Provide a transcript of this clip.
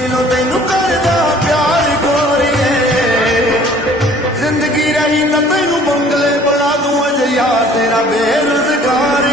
दिलों तेनू करदा प्यार गोरिए जिंदगी रही तां तैनू बंगले बना दूं अज यार तेरा बेरोजगार